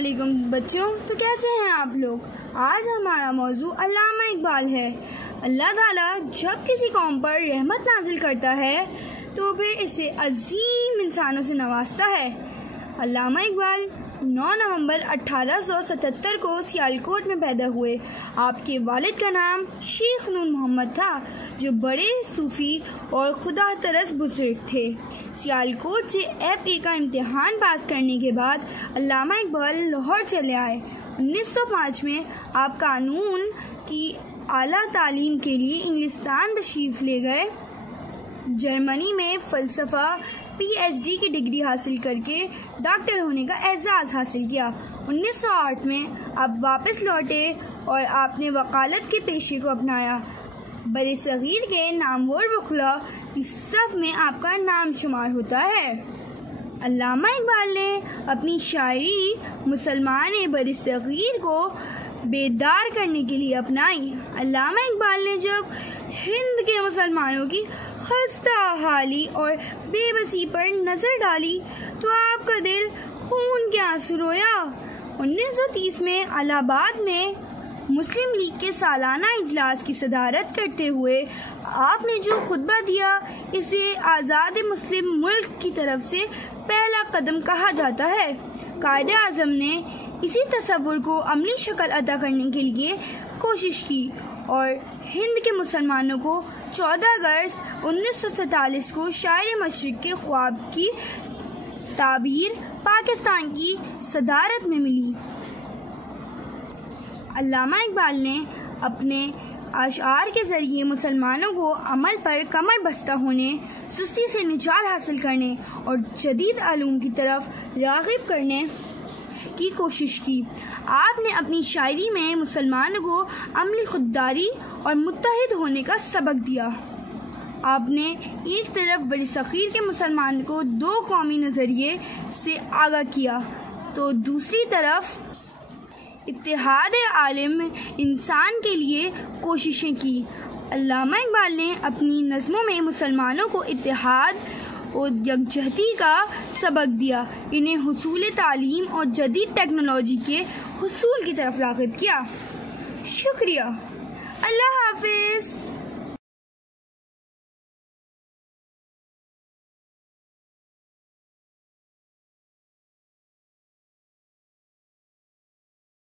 علیکم بچوں، تو کیسے ہیں آپ لوگ؟ آج ہمارا موضوع علامہ اقبال ہے۔ اللہ تعالیٰ جب کسی قوم پر رحمت نازل کرتا ہے تو پھر اسے عظیم انسانوں سے نوازتا ہے۔ علامہ اقبال 9 نومبر 1877 کو سیالکوٹ میں پیدا ہوئے۔ آپ کے والد کا نام شیخ نور محمد تھا، جو بڑے صوفی اور خدا ترس بزرگ تھے۔ سیالکوٹ سے FA کا امتحان پاس کرنے کے بعد علامہ اقبال لاہور چلے آئے۔ 1905 میں آپ قانون کی اعلیٰ تعلیم کے لیے انگلستان تشریف لے گئے۔ جرمنی میں فلسفہ PhD کی ڈگری حاصل کر کے ڈاکٹر ہونے کا اعزاز حاصل کیا۔ 1908 میں آپ واپس لوٹے اور آپ نے وکالت کے پیشے کو اپنایا۔ برصغیر کے نامور وکلاء کی صف میں آپ کا نام شمار ہوتا ہے۔ علامہ اقبال نے اپنی شاعری مسلمان برصغیر کو بیدار کرنے کے لیے اپنائی۔ علامہ اقبال نے جب ہند کے مسلمانوں کی خستہ حالی اور بے بسی پر نظر ڈالی تو آپ کا دل خون کے آنسو رویا۔ 1930 میں الہ آباد میں مسلم لیگ کے سالانہ اجلاس کی صدارت کرتے ہوئے آپ نے جو خطبہ دیا، اسے آزاد مسلم ملک کی طرف سے پہلا قدم کہا جاتا ہے۔ قائد اعظم نے اسی تصور کو عملی شکل عطا کرنے کے لیے کوشش کی اور ہند کے مسلمانوں کو 14 اگست 1947 کو شاعر مشرق کے خواب کی تعبیر پاکستان کی صدارت میں ملی۔ علامہ اقبال نے اپنے اشعار کے ذریعے مسلمانوں کو عمل پر کمر بستہ ہونے، سستی سے نجات حاصل کرنے اور جدید علوم کی طرف راغب کرنے کی کوشش کی۔ آپ نے اپنی شاعری میں مسلمانوں کو عملی خودداری اور متحد ہونے کا سبق دیا۔ آپ نے ایک طرف برصغیر کے مسلمان کو 2 قومی نظریے سے آگاہ کیا تو دوسری طرف اتحاد عالم انسان کے لیے کوششیں کی۔ علامہ اقبال نے اپنی نظموں میں مسلمانوں کو اتحاد اور یکجہتی کا سبق دیا، انہیں حصول تعلیم اور جدید ٹیکنالوجی کے حصول کی طرف راغب کیا۔ شکریہ۔ اللہ حافظ۔